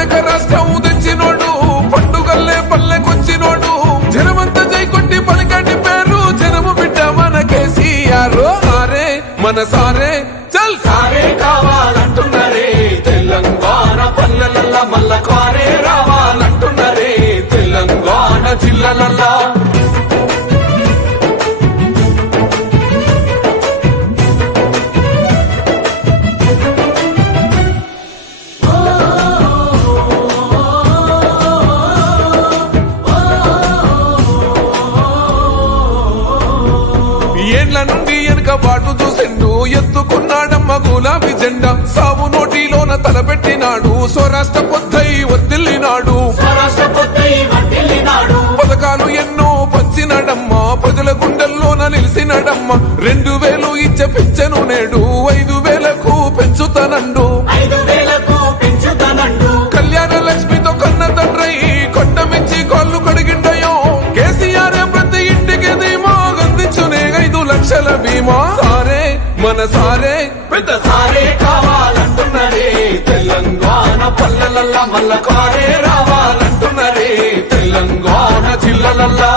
ప్రత్యేక రాష్ట్రం తెచ్చినోడు, పండుగల్లే పల్లెకొచ్చినోడు, జనమంతా జై కొట్టి పలికటి పేరు జనము బిడ్డ మన కేసీఆర్. సారే మన సారే చల్ సారే కావాలంటున్నరే, తెలంగాణ పల్లెలల్లా మల్ల కారే రావాలంటున్నరే, తెలంగాణ జిల్లాలల్లా. ఏండ్ల నుండి వెనుక బాటు చూసిండు, ఎత్తుకున్నాడమ్మ గులాబీ జెండా, సావు నోటిలోన తలపెట్టినాడు, స్వరాష్ట్ర పొద్దై వర్దిల్లినాడు, పథకాలు ఎన్నో పంచినాడమ్మ, ప్రజల గుండెల్లోన నిలిసినాడమ్మ, 2000 ఇచ్చే పింఛను నేడు 5000కు పెంచుతానండు, కళ్యాణ లక్ష్మితో కన్న తండ్రై కొండమించి కాళ్ళు కడిగిండయో, కేసీఆర్ ప్రతి ఇంటికి ధీమా అందించునే 5 లక్షల బీమా. సారే మన సారే పెద్ద సారే కావాలంటున్నరే, తెలంగాణ పల్లెలల్లా మల్ల కారే రావాలంటున్నరే, తెలంగాణ జిల్లాలల్లా.